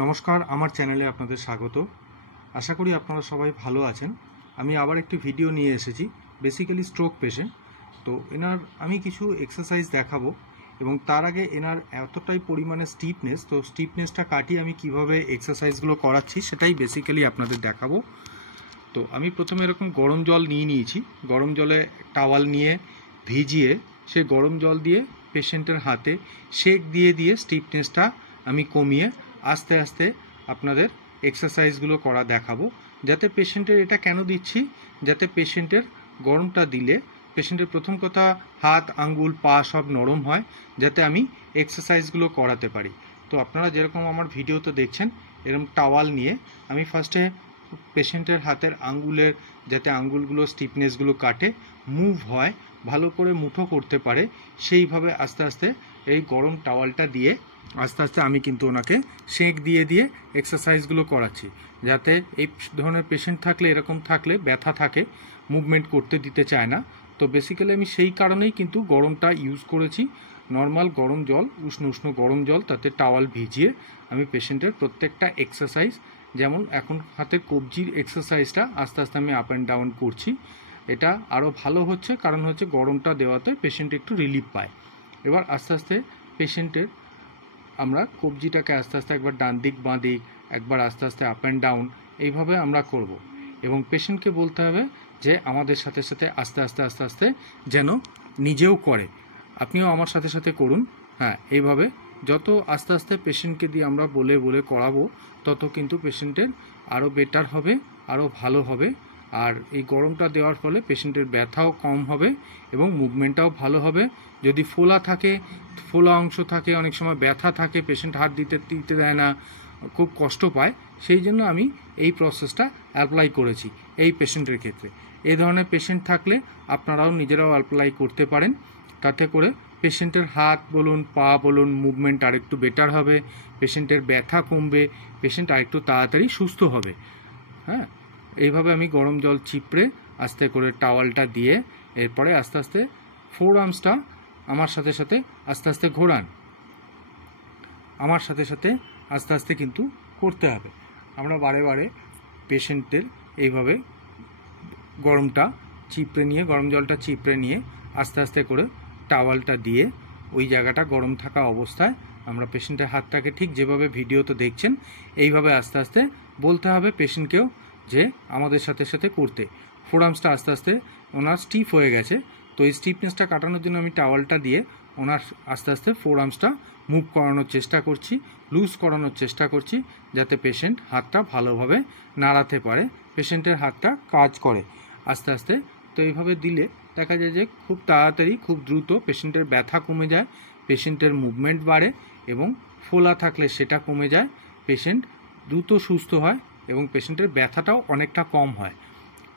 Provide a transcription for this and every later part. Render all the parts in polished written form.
নমস্কার, আমার চ্যানেলে আপনাদের স্বাগত। আশা করি আপনারা সবাই ভালো আছেন। আমি আবার একটি ভিডিও নিয়ে এসেছি, বেসিক্যালি স্ট্রোক পেশেন্ট। তো এনার আমি কিছু এক্সারসাইজ দেখাবো এবং তার আগে এনার এতটাই পরিমাণে স্টিফনেস, তো স্টিফনেসটা কাটিয়ে আমি কিভাবে এক্সারসাইজগুলো করাচ্ছি সেটাই বেসিক্যালি আপনাদের দেখাবো। তো আমি প্রথমে এরকম গরম জল নিয়েছি। গরম জলে টাওয়াল নিয়ে ভিজিয়ে সেই গরম জল দিয়ে পেশেন্টের হাতে শেক দিয়ে দিয়ে স্টিফনেসটা আমি কমিয়ে আস্তে আস্তে আপনাদের এক্সারসাইজগুলো করা দেখাবো, যাতে পেশেন্টের এটা কেন দিচ্ছি, যাতে পেশেন্টের গরমটা দিলে পেশেন্টের প্রথম কথা হাত আঙ্গুল পা সব নরম হয়, যাতে আমি এক্সারসাইজগুলো করাতে পারি। তো আপনারা যেরকম আমার ভিডিওতে দেখছেন এরকম টাওয়াল নিয়ে আমি ফার্স্টে পেশেন্টের হাতের আঙ্গুলের যাতে আঙ্গুলগুলো স্টিফনেসগুলো কাটে, মুভ হয়, ভালো করে মুঠো করতে পারে, সেইভাবে আস্তে আস্তে এই গরম টাওয়ালটা দিয়ে আস্তে আস্তে আমি কিন্তু ওনাকে সেঁক দিয়ে দিয়ে এক্সারসাইজগুলো করাচ্ছি। যাতে এই ধরনের পেশেন্ট থাকলে, এরকম থাকলে ব্যথা থাকে, মুভমেন্ট করতে দিতে চায় না। তো বেসিক্যালি আমি সেই কারণেই কিন্তু গরমটা ইউজ করেছি। নর্মাল গরম জল, উষ্ণ উষ্ণ গরম জল, তাতে টাওয়াল ভিজিয়ে আমি পেশেন্টের প্রত্যেকটা এক্সারসাইজ, যেমন এখন হাতের কবজির এক্সারসাইজটা আস্তে আস্তে আমি আপ অ্যান্ড ডাউন করছি। এটা আরও ভালো হচ্ছে, কারণ হচ্ছে গরমটা দেওয়াতে পেশেন্ট একটু রিলিফ পায়। এবার আস্তে আস্তে পেশেন্টের আমরা কবজিটাকে আস্তে আস্তে একবার ডান দিক বাঁ দিক, একবার আস্তে আস্তে আপ অ্যান্ড ডাউন, এইভাবে আমরা করব। এবং পেশেন্টকে বলতে হবে যে আমাদের সাথে সাথে আস্তে আস্তে আস্তে আস্তে যেন নিজেও করে। আপনিও আমার সাথে সাথে করুন। হ্যাঁ, এইভাবে যত আস্তে আস্তে পেশেন্টকে দিয়ে আমরা বলে বলে করাবো, তত কিন্তু পেশেন্টের আরও বেটার হবে, আরও ভালো হবে। আর এই গরমটা দেওয়ার ফলে পেশেন্টের ব্যথাও কম হবে এবং মুভমেন্টটাও ভালো হবে। যদি ফোলা থাকে, ফোলা অংশ থাকে, অনেক সময় ব্যথা থাকে, পেশেন্ট হাত দিতে দেয় না, খুব কষ্ট পায়, সেই জন্য আমি এই প্রসেসটা অ্যাপ্লাই করেছি এই পেশেন্টের ক্ষেত্রে। এই ধরনের পেশেন্ট থাকলে আপনারাও নিজেরাও অ্যাপ্লাই করতে পারেন। তাতে করে পেশেন্টের হাত বলুন, পা বলুন, মুভমেন্ট আরেকটু বেটার হবে, পেশেন্টের ব্যথা কমবে, পেশেন্ট আরেকটু তাড়াতাড়ি সুস্থ হবে। হ্যাঁ, এইভাবে আমি গরম জল চিপড়ে আস্তে করে টাওয়ালটা দিয়ে এরপরে আস্তে আস্তে ফোর আর্মসটা আমার সাথে সাথে আস্তে আস্তে ঘোরান, আমার সাথে সাথে আস্তে আস্তে কিন্তু করতে হবে। আমরা বারে বারে পেশেন্টের এইভাবে গরমটা চিপড়ে নিয়ে, গরম জলটা চিপড়ে নিয়ে আস্তে আস্তে করে টাওয়ালটা দিয়ে ওই জায়গাটা গরম থাকা অবস্থায় আমরা পেশেন্টের হাতটাকে ঠিক যেভাবে ভিডিওতে দেখছেন এইভাবে আস্তে আস্তে বলতে হবে পেশেন্টকেও যে আমাদের সাথে সাথে করতে। ফোরামসটা আস্তে আস্তে ওনার স্টিফ হয়ে গেছে, তো এই স্টিফনেসটা কাটানোর জন্য আমি টাওয়ালটা দিয়ে ওনার আস্তে আস্তে ফোরামসটা মুভ করানোর চেষ্টা করছি, লুজ করানোর চেষ্টা করছি, যাতে পেশেন্ট হাতটা ভালোভাবে নাড়াতে পারে, পেশেন্টের হাতটা কাজ করে আস্তে আস্তে। তো এইভাবে দিলে দেখা যায় যে খুব তাড়াতাড়ি, খুব দ্রুত পেশেন্টের ব্যথা কমে যায়, পেশেন্টের মুভমেন্ট বাড়ে এবং ফোলা থাকলে সেটা কমে যায়, পেশেন্ট দ্রুত সুস্থ হয় এবং পেশেন্টের ব্যথাটাও অনেকটা কম হয়।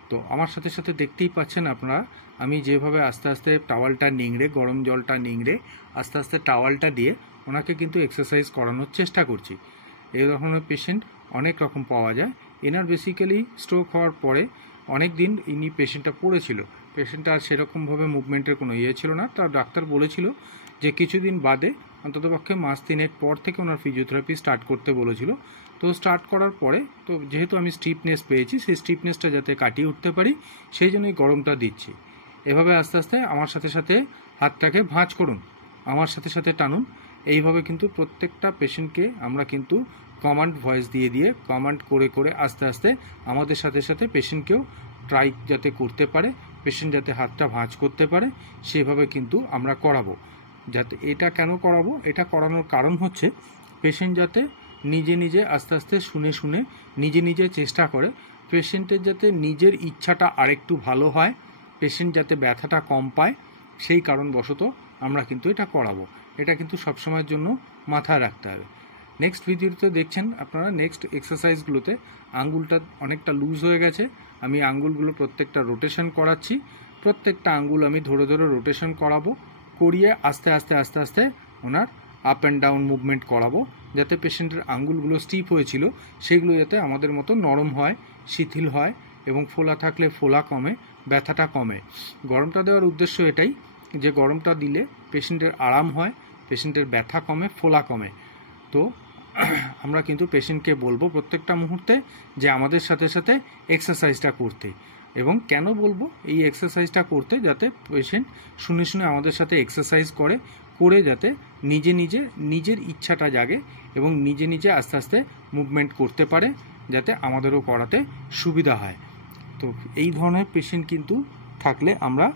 তো আমার সাথে সাথে দেখতেই পাচ্ছেন আপনারা, আমি যেভাবে আস্তে আস্তে টাওয়ালটা নিংড়ে, গরম জলটা নিংড়ে আস্তে আস্তে টাওয়ালটা দিয়ে ওনাকে কিন্তু এক্সারসাইজ করানোর চেষ্টা করছি। এই ধরনের পেশেন্ট অনেক রকম পাওয়া যায়। এনার বেসিক্যালি স্ট্রোক হওয়ার পরে অনেক দিন ইনি পেশেন্টটা পড়েছিল, পেশেন্টটা আর সেরকমভাবে মুভমেন্টের কোনো ইয়ে ছিল না। তার ডাক্তার বলেছিল যে কিছুদিন বাদে, অন্ততপক্ষে মাস 3 পর থেকে ওনার ফিজিওথেরাপি স্টার্ট করতে বলেছিল। তো স্টার্ট করার পরে তো যেহেতু আমি স্টিফনেস পেয়েছি, সেই স্টিফনেসটা যাতে কাটিয়ে উঠতে পারি সেই জন্যই গরমটা দিচ্ছি। এভাবে আস্তে আস্তে আমার সাথে সাথে হাতটাকে ভাঁজ করুন, আমার সাথে সাথে টানুন। এইভাবে কিন্তু প্রত্যেকটা পেশেন্টকে আমরা কিন্তু কমান্ড ভয়েস দিয়ে দিয়ে, কমান্ড করে করে আস্তে আস্তে আমাদের সাথে সাথে পেশেন্টকেও ট্রাই যাতে করতে পারে, পেশেন্ট যাতে হাতটা ভাঁজ করতে পারে, সেভাবে কিন্তু আমরা করাবো। যাতে এটা কেন করাবো, এটা করানোর কারণ হচ্ছে পেশেন্ট যাতে নিজে নিজে আস্তে আস্তে শুনে শুনে নিজে নিজে চেষ্টা করে, পেশেন্টের যাতে নিজের ইচ্ছাটা আরেকটু ভালো হয়, পেশেন্ট যাতে ব্যথাটা কম পায়, সেই কারণবশত আমরা কিন্তু এটা করাবো। এটা কিন্তু সবসময়ের জন্য মাথায় রাখতে হবে। নেক্সট ভিডিওতে দেখছেন আপনারা, নেক্সট এক্সারসাইজগুলোতে আঙ্গুলটা অনেকটা লুজ হয়ে গেছে, আমি আঙ্গুলগুলো প্রত্যেকটা রোটেশন করাচ্ছি, প্রত্যেকটা আঙ্গুল আমি ধরে ধরে রোটেশন করাবো, করিয়ে আস্তে আস্তে আস্তে আস্তে ওনার আপ অ্যান্ড ডাউন মুভমেন্ট করাবো, যাতে পেশেন্টের আঙ্গুলগুলো স্টিফ হয়েছিল সেগুলো যাতে আমাদের মতো নরম হয়, শিথিল হয় এবং ফোলা থাকলে ফোলা কমে, ব্যথাটা কমে। গরমটা দেওয়ার উদ্দেশ্য এটাই যে গরমটা দিলে পেশেন্টের আরাম হয়, পেশেন্টের ব্যথা কমে, ফোলা কমে। তো আমরা কিন্তু পেশেন্টকে বলবো প্রত্যেকটা মুহূর্তে যে আমাদের সাথে সাথে এক্সারসাইজটা করতে। এবং কেন বলবো এই এক্সারসাইজটা করতে, যাতে পেশেন্ট শুনে শুনে আমাদের সাথে এক্সারসাইজ করে যাতে নিজের ইচ্ছাটা জাগে এবং নিজে আস্তে আস্তে মুভমেন্ট করতে পারে, যাতে আমাদেরও করাতে সুবিধা হয়। তো এই ধরনের পেশেন্ট কিন্তু থাকলে আমরা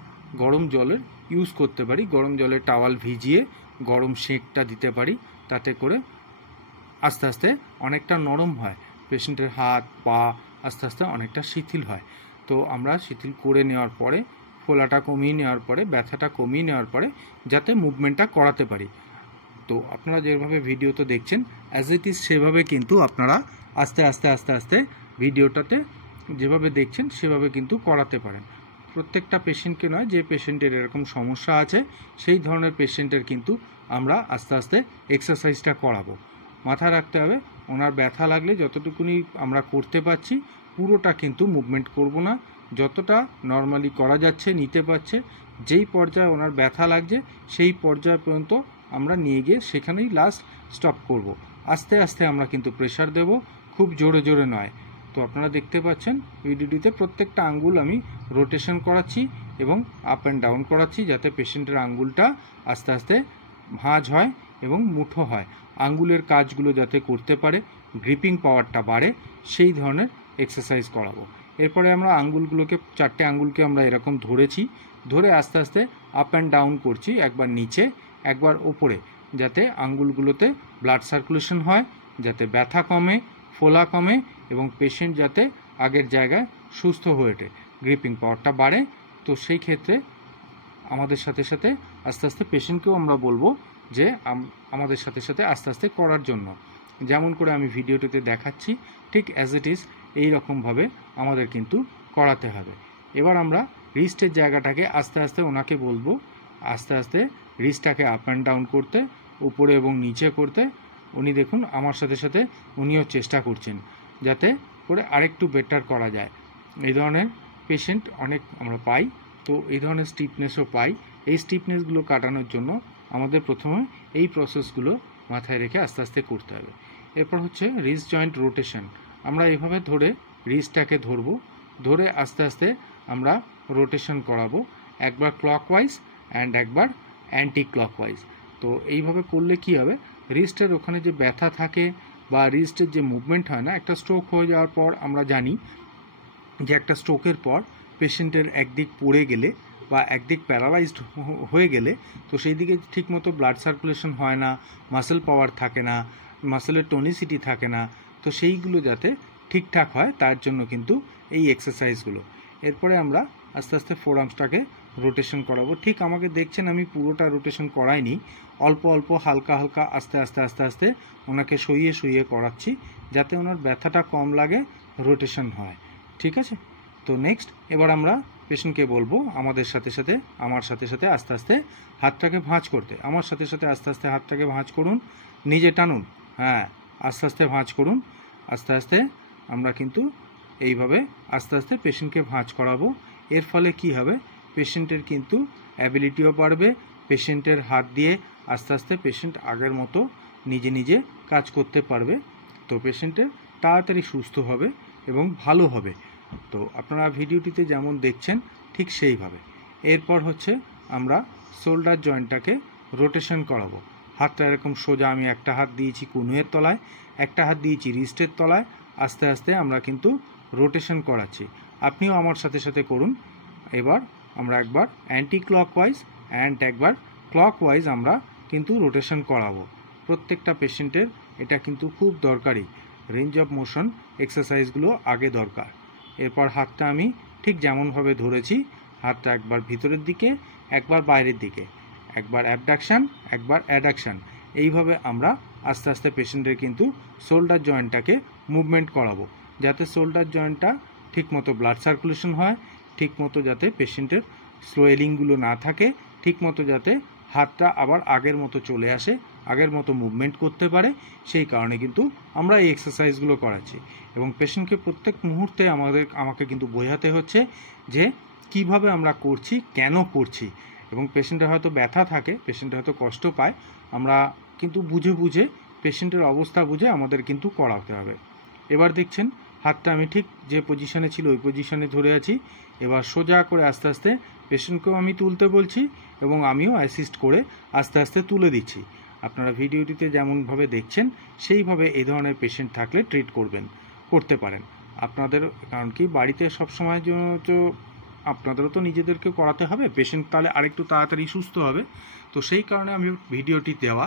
গরম জলের ইউজ করতে পারি, গরম জলে টাওয়াল ভিজিয়ে গরম সেঁকটা দিতে পারি, তাতে করে আস্তে আস্তে অনেকটা নরম হয়, পেশেন্টের হাত পা আস্তে আস্তে অনেকটা শিথিল হয়। তো আমরা শিথিল করে নেওয়ার পরে, ফোলাটা কমিয়ে নেওয়ার পরে, ব্যথাটা কমিয়ে নেওয়ার পরে যাতে মুভমেন্টটা করাতে পারি। তো আপনারা যেভাবে ভিডিওতে দেখছেন অ্যাজ ইট ইজ সেভাবে কিন্তু আপনারা আস্তে আস্তে আস্তে আস্তে ভিডিওটাতে যেভাবে দেখছেন সেভাবে কিন্তু করাতে পারেন। প্রত্যেকটা পেশেন্টকে নয়, যে পেশেন্টের এরকম সমস্যা আছে সেই ধরনের পেশেন্টের কিন্তু আমরা আস্তে আস্তে এক্সারসাইজটা করাবো। মাথায় রাখতে হবে ওনার ব্যথা লাগলে যতটুকুনি আমরা করতে পারছি পুরোটা কিন্তু মুভমেন্ট করব না, যতটা নর্মালি করা যাচ্ছে নিতে পারছে, যেই পর্যায়ে ওনার ব্যথা লাগছে সেই পর্যায় পর্যন্ত আমরা নিয়ে গিয়ে সেখানেই লাস্ট স্টপ করব। আস্তে আস্তে আমরা কিন্তু প্রেশার দেব, খুব জোরে জোরে নয়। তো আপনারা দেখতে পাচ্ছেন ভিডিওটিতে প্রত্যেকটা আঙ্গুল আমি রোটেশন করাচ্ছি এবং আপ অ্যান্ড ডাউন করাচ্ছি, যাতে পেশেন্টের আঙ্গুলটা আস্তে আস্তে ভাঁজ হয় এবং মুঠো হয়, আঙ্গুলের কাজগুলো যাতে করতে পারে, গ্রিপিং পাওয়ারটা বাড়ে, সেই ধরনের এক্সারসাইজ করাবো। এরপরে আমরা আঙ্গুলগুলোকে, 4টে আঙ্গুলকে আমরা এরকম ধরে আস্তে আস্তে আপ অ্যান্ড ডাউন করছি, একবার নিচে একবার ওপরে, যাতে আঙ্গুলগুলোতে ব্লাড সার্কুলেশন হয়, যাতে ব্যথা কমে, ফোলা কমে এবং পেশেন্ট যাতে আগের জায়গায় সুস্থ হয়ে ওঠে, গ্রিপিং পাওয়ারটা বাড়ে। তো সেই ক্ষেত্রে আমাদের সাথে সাথে আস্তে আস্তে পেশেন্টকেও আমরা বলবো যে আমাদের সাথে সাথে আস্তে আস্তে করার জন্য, যেমন করে আমি ভিডিওটিতে দেখাচ্ছি ঠিক অ্যাজ ইট ইজ এই রকমভাবে আমাদের কিন্তু করাতে হবে। এবার আমরা রিস্টের জায়গাটাকে আস্তে আস্তে ওনাকে বলবো আস্তে আস্তে রিস্টটাকে আপ অ্যান্ড ডাউন করতে, উপরে এবং নিচে করতে। উনি দেখুন আমার সাথে সাথে উনিও চেষ্টা করছেন যাতে করে আরেকটু বেটার করা যায়। এই ধরনের পেশেন্ট অনেক আমরা পাই, তো এই ধরনের স্টিফনেসও পাই। এই স্টিফনেসগুলো কাটানোর জন্য আমাদের প্রথমে এই প্রসেসগুলো মাথায় রেখে আস্তে আস্তে করতে হবে। এরপর হচ্ছে রিস্ট জয়েন্ট রোটেশন। আমরা এভাবে ধরে রিস্টটাকে ধরে আস্তে আস্তে আমরা রোটেশন করাবো, একবার ক্লকওয়াইজ অ্যান্ড একবার অ্যান্টি ক্লকওয়াইজ। তো এইভাবে করলে কি হবে, রিস্টের ওখানে যে ব্যথা থাকে বা রিস্টের যে মুভমেন্ট হয় না, একটা স্ট্রোক হয়ে যাওয়ার পর আমরা জানি যে একটা স্ট্রোকের পর পেশেন্টের একদিক পড়ে গেলে বা একদিক প্যারালাইজড হয়ে গেলে তো সেই দিকে ঠিকমতো ব্লাড সার্কুলেশন হয় না, মাসেল পাওয়ার থাকে না, মাসেলের টনিসিটি থাকে না। তো সেইগুলো যাতে ঠিকঠাক হয় তার জন্য কিন্তু এই এক্সারসাইজগুলো। এরপরে আমরা আস্তে আস্তে ফোরআর্মসটাকে রোটেশন করাবো। ঠিক আমাকে দেখছেন আমি পুরোটা রোটেশন করাইনি, অল্প অল্প হালকা হালকা আস্তে আস্তে আস্তে আস্তে ওনাকে শুইয়ে করাচ্ছি, যাতে ওনার ব্যথাটা কম লাগে, রোটেশন হয়। ঠিক আছে? তো নেক্সট এবার আমরা পেশেন্টকে বলবো আমার সাথে সাথে আস্তে আস্তে হাতটাকে ভাঁজ করতে। আমার সাথে সাথে আস্তে আস্তে হাতটাকে ভাঁজ করুন, নিজে টানুন, হ্যাঁ আস্তে আস্তে ভাঁজ করুন। আস্তে আস্তে আমরা কিন্তু এইভাবে আস্তে আস্তে পেশেন্টকে ভাঁজ করাবো। এর ফলে কি হবে, পেশেন্টের কিন্তু অ্যাবিলিটিও বাড়বে, পেশেন্টের হাত দিয়ে আস্তে আস্তে পেশেন্ট আগের মতো নিজে কাজ করতে পারবে। তো পেশেন্টের তাড়াতাড়ি সুস্থ হবে এবং ভালো হবে। তো আপনারা ভিডিওটিতে যেমন দেখছেন ঠিক সেইভাবে। এরপর হচ্ছে আমরা শোল্ডার জয়েন্টটাকে রোটেশন করাবো। হাতটা এরকম সোজা, আমি একটা হাত দিয়েছি কনুইয়ের তলায়, একটা হাত দিয়েছি রিস্টের তলায়, আস্তে আস্তে আমরা কিন্তু রোটেশন করাচ্ছি। আপনিও আমার সাথে সাথে করুন। এবার আমরা একবার অ্যান্টি ক্লকওয়াইজ অ্যান্ড একবার ক্লকওয়াইজ আমরা কিন্তু রোটেশন করাবো। প্রত্যেকটা পেশেন্টের এটা কিন্তু খুব দরকারি, রেঞ্জ অফ মোশন এক্সারসাইজগুলো আগে দরকার। এরপর হাতটা আমি ঠিক যেমনভাবে ধরেছি, হাতটা একবার ভিতরের দিকে একবার বাইরের দিকে, একবার অ্যাবডাকশান একবার অ্যাডাকশান, এইভাবে আমরা আস্তে আস্তে পেশেন্টের কিন্তু শোল্ডার জয়েন্টটাকে মুভমেন্ট করাবো, যাতে শোল্ডার জয়েন্টটা ঠিকমতো ব্লাড সার্কুলেশন হয়, ঠিকমতো যাতে পেশেন্টের সোয়েলিংগুলো না থাকে, ঠিকমতো যাতে হাতটা আবার আগের মতো চলে আসে, আগের মতো মুভমেন্ট করতে পারে। সেই কারণে কিন্তু আমরা এই এক্সারসাইজগুলো করাচ্ছি এবং পেশেন্টকে প্রত্যেক মুহূর্তে আমাকে কিন্তু বোঝাতে হচ্ছে যে কিভাবে আমরা করছি, কেন করছি। এবং পেশেন্টের হয়তো ব্যথা থাকে, পেশেন্টের হয়তো কষ্ট পায়, আমরা কিন্তু বুঝে পেশেন্টের অবস্থা বুঝে আমাদের কিন্তু করাতে হবে। এবার দেখছেন হাতটা আমি ঠিক যে পজিশনে ছিল ওই পজিশনে ধরে আছি। এবার সোজা করে আস্তে আস্তে পেশেন্টকেও আমি তুলতে বলছি এবং আমিও অ্যাসিস্ট করে আস্তে আস্তে তুলে দিচ্ছি। আপনারা ভিডিওটিতে যেমনভাবে দেখছেন সেইভাবে এই ধরনের পেশেন্ট থাকলে ট্রিট করতে পারেন আপনাদের। কারণ কি বাড়িতে সবসময় আপনাদেরও তো নিজেদেরকে করাতে হবে, পেশেন্ট তাহলে আরেকটু তাড়াতাড়ি সুস্থ হবে। তো সেই কারণে আমি ভিডিওটি দেওয়া।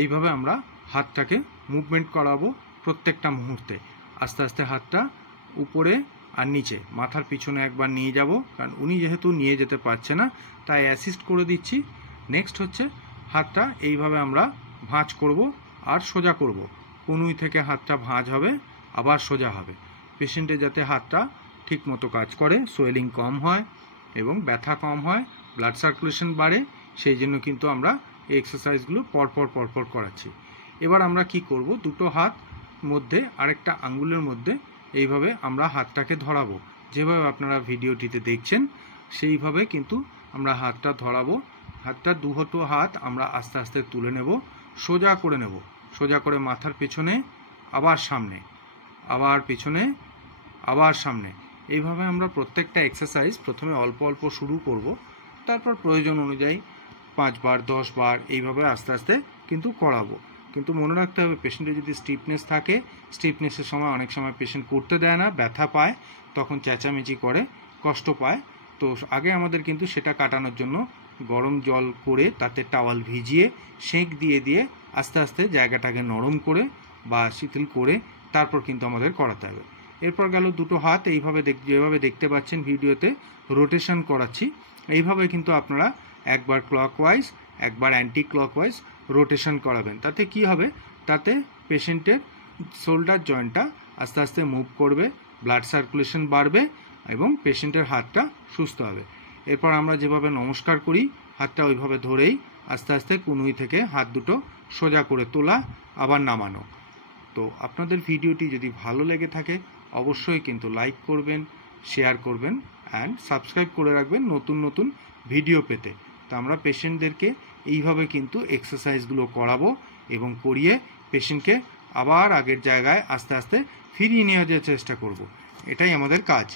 এইভাবে আমরা হাতটাকে মুভমেন্ট করাবো প্রত্যেকটা মুহূর্তে। আস্তে আস্তে হাতটা উপরে আর নিচে মাথার পিছনে একবার নিয়ে যাব, কারণ উনি যেহেতু নিয়ে যেতে পারছে না তাই অ্যাসিস্ট করে দিচ্ছি। নেক্সট হচ্ছে হাতটা এইভাবে আমরা ভাঁজ করব আর সোজা করব। কনুই থেকে হাতটা ভাঁজ হবে আবার সোজা হবে। পেশেন্টের যাতে হাতটা ঠিক মতো কাজ করে, সোয়েলিং কম হয় এবং ব্যথা কম হয়, ব্লাড সার্কুলেশন বাড়ে, সেই জন্য কিন্তু আমরা এই এক্সারসাইজগুলো পরপর করাচ্ছি। এবার আমরা কি করব, দুটো হাত মধ্যে আরেকটা আঙ্গুলের মধ্যে এইভাবে আমরা হাতটাকে ধরাবো। যেভাবে আপনারা ভিডিওটিতে দেখছেন সেইভাবে কিন্তু আমরা হাতটা ধরাবো। হাতটা দুটো হাত আমরা আস্তে আস্তে তুলে নেব, সোজা করে নেব, সোজা করে মাথার পেছনে আবার সামনে, আবার পেছনে, আবার সামনে। এইভাবে আমরা প্রত্যেকটা এক্সারসাইজ প্রথমে অল্প অল্প শুরু করব, তারপর প্রয়োজন অনুযায়ী 5 বার 10 বার এইভাবে আস্তে আস্তে কিন্তু করাবো। কিন্তু মনে রাখতে হবে পেশেন্টের যদি স্টিফনেস থাকে, স্টিফনেসের সময় অনেক সময় পেশেন্ট করতে দেয় না, ব্যথা পায়, তখন চেঁচামেচি করে, কষ্ট পায়। তো আগে আমাদের কিন্তু সেটা কাটানোর জন্য গরম জল করে তাতে টাওয়াল ভিজিয়ে সেঁক দিয়ে আস্তে আস্তে জায়গাটাকে নরম করে বা শিথিল করে তারপর কিন্তু আমাদের করাতে হবে। এরপর গেল দুটো হাত এইভাবে যেভাবে দেখতে পাচ্ছেন ভিডিওতে রোটেশন করাচ্ছি। এইভাবে কিন্তু আপনারা একবার ক্লকওয়াইজ একবার অ্যান্টি ক্লকওয়াইজ রোটেশন করাবেন। তাতে কি হবে, তাতে পেশেন্টের শোল্ডার জয়েন্টটা আস্তে আস্তে মুভ করবে, ব্লাড সার্কুলেশন বাড়বে এবং পেশেন্টের হাতটা সুস্থ হবে। এরপর আমরা যেভাবে নমস্কার করি হাতটা ওইভাবে ধরেই আস্তে আস্তে কনুই থেকে হাত দুটো সোজা করে তোলা, আবার নামানো। তো আপনাদের ভিডিওটি যদি ভালো লেগে থাকে অবশ্যই কিন্তু লাইক করবেন, শেয়ার করবেন অ্যান্ড সাবস্ক্রাইব করে রাখবেন নতুন নতুন ভিডিও পেতে। তো আমরা পেশেন্টদেরকে এইভাবে কিন্তু এক্সারসাইজগুলো করাবো এবং করিয়ে পেশেন্টকে আবার আগের জায়গায় আস্তে আস্তে ফিরিয়ে নিয়ে যাওয়ার চেষ্টা করব। এটাই আমাদের কাজ।